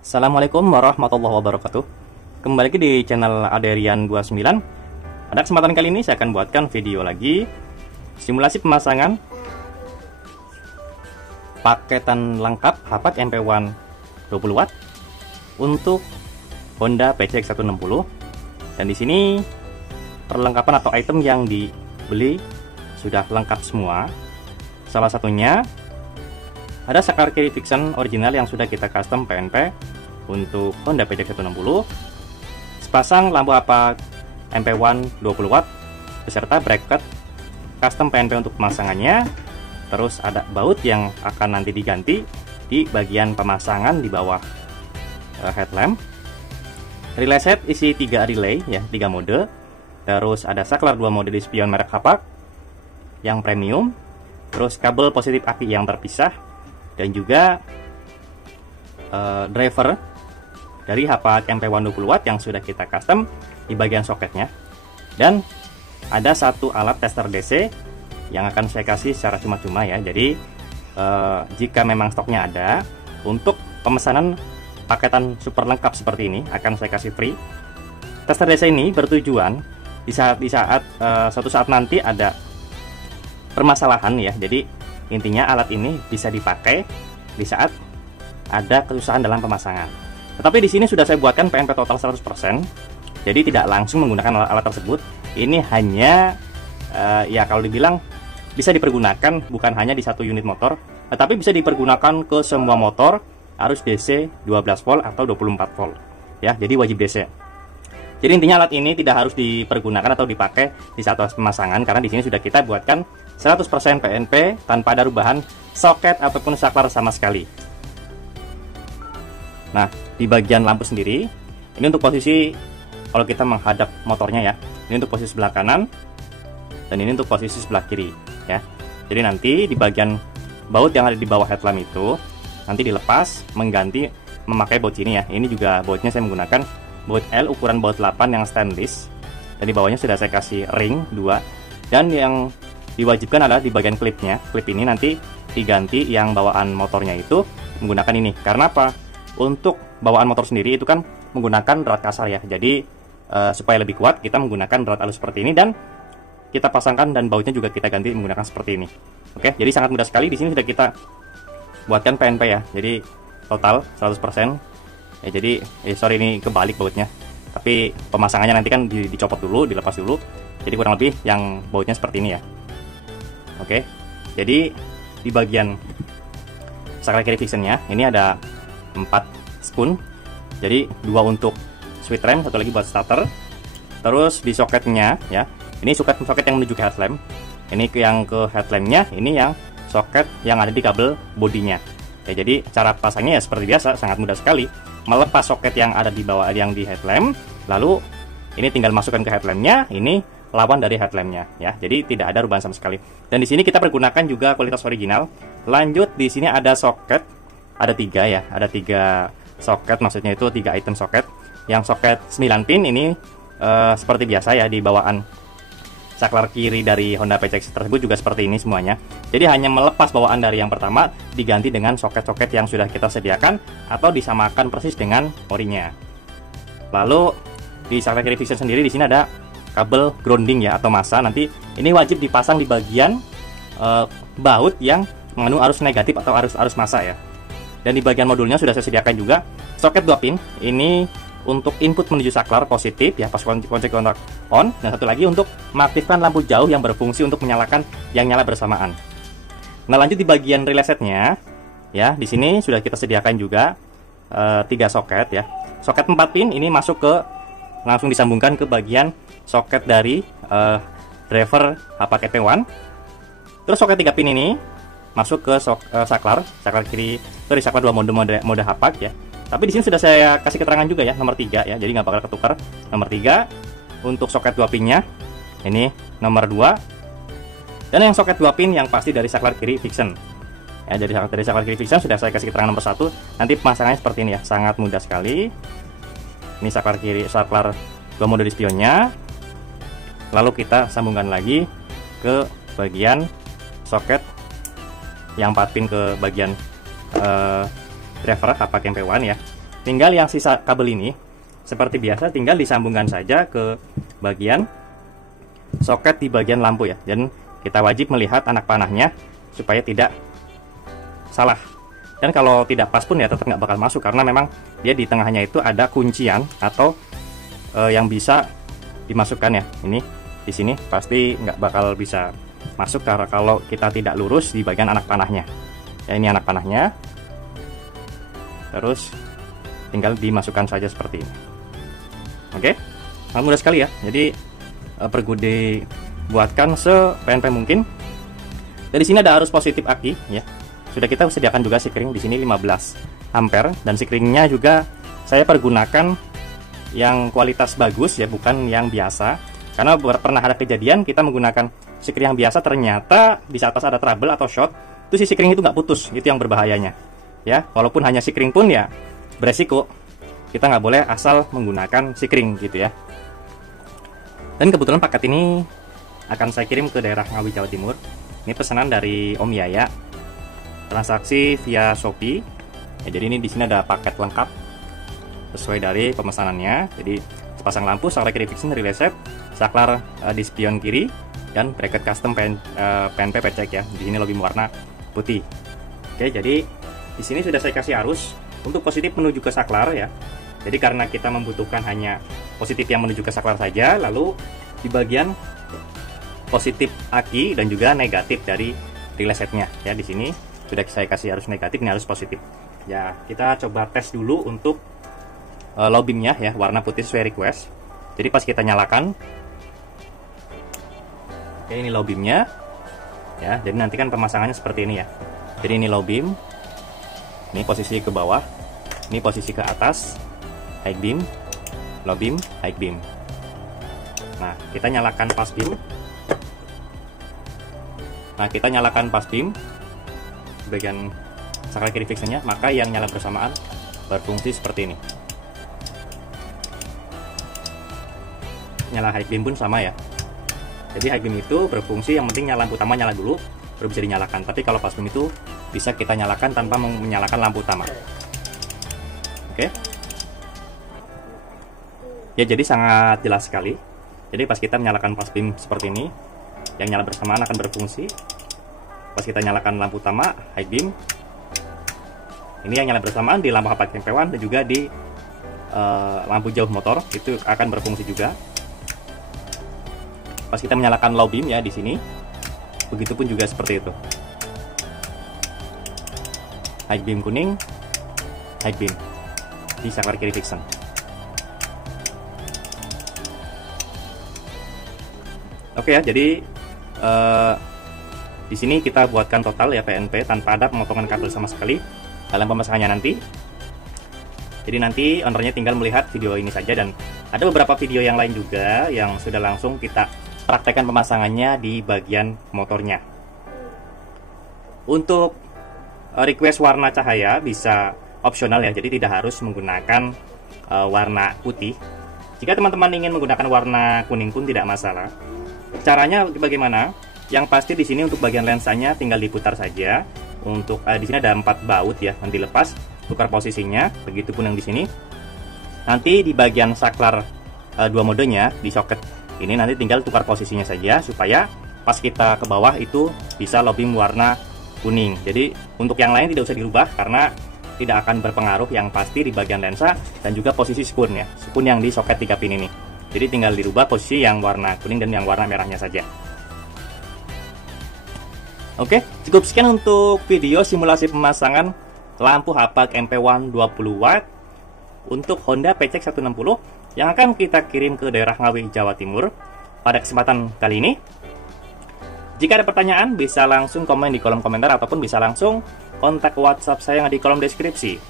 Assalamualaikum warahmatullahi wabarakatuh. Kembali lagi di channel Aderian29. Pada kesempatan kali ini saya akan buatkan video lagi simulasi pemasangan paketan lengkap Hapak MP1 20 watt untuk Honda PCX 160. Dan di sini perlengkapan atau item yang dibeli sudah lengkap semua. Salah satunya ada saklar kiri Vixen original yang sudah kita custom PNP untuk Honda PCX 160, sepasang lampu Hapak MP1 20 watt beserta bracket custom PNP untuk pemasangannya. Terus ada baut yang akan nanti diganti di bagian pemasangan di bawah headlamp. Relay set isi 3 relay ya, 3 mode. Terus ada saklar 2 mode di spion merek Hapak yang premium. Terus kabel positif aki yang terpisah dan juga driver dari Hapak MP1 20 watt yang sudah kita custom di bagian soketnya. Dan ada satu alat tester DC yang akan saya kasih secara cuma-cuma ya. Jadi jika memang stoknya ada, untuk pemesanan paketan super lengkap seperti ini akan saya kasih free. Tester DC ini bertujuan di saat suatu saat nanti ada permasalahan ya. Jadi intinya alat ini bisa dipakai di saat ada kesusahan dalam pemasangan. Tetapi di sini sudah saya buatkan PNP total 100%. Jadi tidak langsung menggunakan alat tersebut. Ini hanya ya kalau dibilang bisa dipergunakan bukan hanya di satu unit motor, tetapi bisa dipergunakan ke semua motor arus DC 12 volt atau 24 volt. Ya, jadi wajib DC. Jadi intinya alat ini tidak harus dipergunakan atau dipakai di saat pemasangan karena di sini sudah kita buatkan 100% PNP tanpa ada rubahan soket ataupun saklar sama sekali. Nah, di bagian lampu sendiri, ini untuk posisi kalau kita menghadap motornya ya. Ini untuk posisi sebelah kanan dan ini untuk posisi sebelah kiri ya. Jadi nanti di bagian baut yang ada di bawah headlamp itu nanti dilepas mengganti memakai baut sini ya. Ini juga bautnya saya menggunakan baut L ukuran baut 8 yang stainless. Dan di bawahnya sudah saya kasih ring 2. Dan yang diwajibkan adalah di bagian klipnya. Klip ini nanti diganti yang bawaan motornya itu menggunakan ini. Karena apa? Untuk bawaan motor sendiri itu kan menggunakan drat kasar ya. Jadi supaya lebih kuat kita menggunakan drat halus seperti ini dan kita pasangkan dan bautnya juga kita ganti menggunakan seperti ini. Oke, jadi sangat mudah sekali. Di sini sudah kita buatkan PNP ya. Jadi total 100%. Ya, jadi sorry ini kebalik bautnya. Tapi pemasangannya nanti kan dicopot dulu, dilepas dulu. Jadi kurang lebih yang bautnya seperti ini ya. Oke. Jadi di bagian saklar kiri Vixennya ini ada 4 spoon. Jadi 2 untuk switch rem, 1 lagi buat starter. Terus di soketnya ya. Ini soket yang menuju ke headlamp. Ini yang ke headlampnya, ini yang soket yang ada di kabel bodinya. Ya, jadi cara pasangnya ya seperti biasa, sangat mudah sekali. Melepas soket yang ada di bawah yang di headlamp, lalu ini tinggal masukkan ke headlampnya, ini lawan dari headlampnya ya. Jadi tidak ada perubahan sama sekali. Dan di sini kita pergunakan juga kualitas original. Lanjut di sini ada soket, ada 3 ya, ada 3 soket, maksudnya itu 3 item soket. Yang soket 9 pin ini seperti biasa ya di bawaan saklar kiri dari Honda PCX tersebut juga seperti ini semuanya. Jadi hanya melepas bawaan dari yang pertama diganti dengan soket-soket yang sudah kita sediakan atau disamakan persis dengan orinya. Lalu di saklar kiri Vixen sendiri di sini ada kabel grounding ya atau massa. Nanti ini wajib dipasang di bagian baut yang mengandung arus negatif atau arus massa ya. Dan di bagian modulnya sudah saya sediakan juga soket 2 pin. Ini untuk input menuju saklar positif ya pas kunci kontak on, dan satu lagi untuk mengaktifkan lampu jauh yang berfungsi untuk menyalakan yang nyala bersamaan. Nah, lanjut di bagian relay setnya ya, di sini sudah kita sediakan juga 3 soket ya. Soket 4 pin ini masuk ke langsung disambungkan ke bagian soket dari driver Hapak MP1. Terus soket 3 pin ini masuk ke saklar kiri dari saklar 2 mode Hapak ya. Tapi di sini sudah saya kasih keterangan juga ya, nomor 3 ya. Jadi nggak bakal ketukar. Nomor 3 untuk soket 2 pinnya. Ini nomor 2. Dan yang soket 2 pin yang pasti dari saklar kiri Vixen. Ya, dari saklar kiri Vixen sudah saya kasih keterangan nomor 1. Nanti pemasangannya seperti ini ya, sangat mudah sekali. Ini saklar kiri, saklar 2 mode di spionnya. Lalu kita sambungkan lagi ke bagian soket yang 4 pin ke bagian driver Hapak MP1 ya. tinggal yang sisa kabel ini seperti biasa tinggal disambungkan saja ke bagian soket di bagian lampu ya. Dan kita wajib melihat anak panahnya supaya tidak salah. Dan kalau tidak pas pun ya tetap nggak bakal masuk, karena memang dia di tengahnya itu ada kuncian atau yang bisa dimasukkan ya. Ini di sini pasti nggak bakal bisa masuk karena kalau kita tidak lurus di bagian anak panahnya. Ya, ini anak panahnya. Terus tinggal dimasukkan saja seperti ini. Oke, sangat mudah sekali ya. Jadi perlu dibuatkan se-PNP mungkin. Dari sini ada arus positif aki ya. Sudah kita sediakan juga sikring di sini 15 ampere, dan sikringnya juga saya pergunakan yang kualitas bagus ya, bukan yang biasa. Karena pernah ada kejadian kita menggunakan sikring yang biasa, ternyata di atas ada trouble atau short, itu si sikring itu nggak putus, itu yang berbahayanya. Ya, walaupun hanya sikring pun ya beresiko. Kita nggak boleh asal menggunakan sikring gitu ya. Dan kebetulan paket ini akan saya kirim ke daerah Ngawi, Jawa Timur. Ini pesanan dari Om Yaya, transaksi via Shopee. Ya, jadi ini di sini ada paket lengkap sesuai dari pemesanannya. Jadi sepasang lampu, saklar kiri fixing, relay set, saklar di spion kiri, dan bracket custom PNP pecek ya. Di sini lobby warna putih. Oke, jadi di sini sudah saya kasih arus untuk positif menuju ke saklar ya. Jadi karena kita membutuhkan hanya positif yang menuju ke saklar saja, lalu di bagian positif aki dan juga negatif dari relay setnya ya, di sini sudah saya kasih arus negatif, ini arus positif. Ya, kita coba tes dulu untuk low beamnya ya, warna putih sesuai request. Jadi pas kita nyalakan, oke, ini low beamnya ya. Jadi nanti kan pemasangannya seperti ini ya. Jadi ini low beam, ini posisi ke bawah, ini posisi ke atas, high beam, low beam, high beam. Nah, kita nyalakan pass beam. Nah, kita nyalakan pass beam bagian saklar kiri fixingnya, maka yang nyala bersamaan berfungsi seperti ini. Nyala high beam pun sama ya. Jadi high beam itu berfungsi yang penting lampu utama nyala dulu baru bisa dinyalakan. Tapi kalau pass beam itu bisa kita nyalakan tanpa menyalakan lampu utama. Oke. Ya, jadi sangat jelas sekali. Jadi pas kita menyalakan pass beam seperti ini, yang nyala bersamaan akan berfungsi. Pas kita nyalakan lampu utama high beam, ini yang nyala bersamaan di lampu HPAC MP1 dan juga di lampu jauh motor itu akan berfungsi juga. Pas kita menyalakan low beam ya di sini, begitupun juga seperti itu. High beam kuning, high beam di saklar kiri fixen. Oke ya, jadi di sini kita buatkan total ya PNP tanpa ada pemotongan kabel sama sekali dalam pemasangannya nanti. Jadi nanti ownernya tinggal melihat video ini saja, dan ada beberapa video yang lain juga yang sudah langsung kita praktekkan pemasangannya di bagian motornya. Untuk request warna cahaya bisa opsional ya, jadi tidak harus menggunakan warna putih. Jika teman-teman ingin menggunakan warna kuning pun tidak masalah. Caranya bagaimana? Yang pasti di sini untuk bagian lensanya tinggal diputar saja. Untuk di sini ada 4 baut ya, nanti lepas tukar posisinya. Begitupun yang di sini. Nanti di bagian saklar 2 modenya di soket ini nanti tinggal tukar posisinya saja supaya pas kita ke bawah itu bisa low beam warna kuning. Jadi untuk yang lain tidak usah dirubah karena tidak akan berpengaruh. Yang pasti di bagian lensa dan juga posisi spoon ya, spoon yang di soket 3 pin ini. Jadi tinggal dirubah posisi yang warna kuning dan yang warna merahnya saja. Oke, cukup sekian untuk video simulasi pemasangan lampu HPAC MP1 20 watt untuk Honda PCX 160 yang akan kita kirim ke daerah Ngawi, Jawa Timur pada kesempatan kali ini. Jika ada pertanyaan bisa langsung komen di kolom komentar ataupun bisa langsung kontak WhatsApp saya yang ada di kolom deskripsi.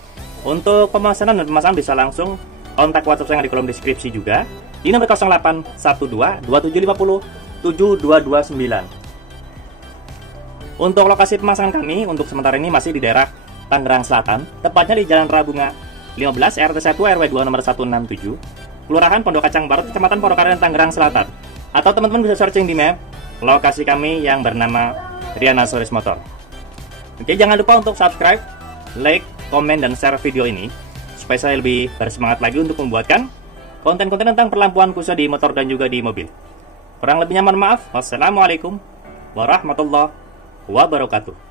Untuk pemesanan dan pemasangan bisa langsung kontak WhatsApp saya yang ada di kolom deskripsi juga di nomor 0812 2750 7229. Untuk lokasi pemasangan kami untuk sementara ini masih di daerah Tangerang Selatan, tepatnya di Jalan Rabunga 15 RT 1 RW 2 nomor 167, Kelurahan Pondok Kacang Barat, Kecamatan Purwokerto, Tangerang Selatan. Atau teman-teman bisa searching di map lokasi kami yang bernama Riana Solis Motor. Oke, jangan lupa untuk subscribe, like, komen, dan share video ini supaya saya lebih bersemangat lagi untuk membuatkan konten-konten tentang perlampuan khususnya di motor dan juga di mobil. Kurang lebihnya mohon maaf. Wassalamualaikum warahmatullahi wabarakatuh.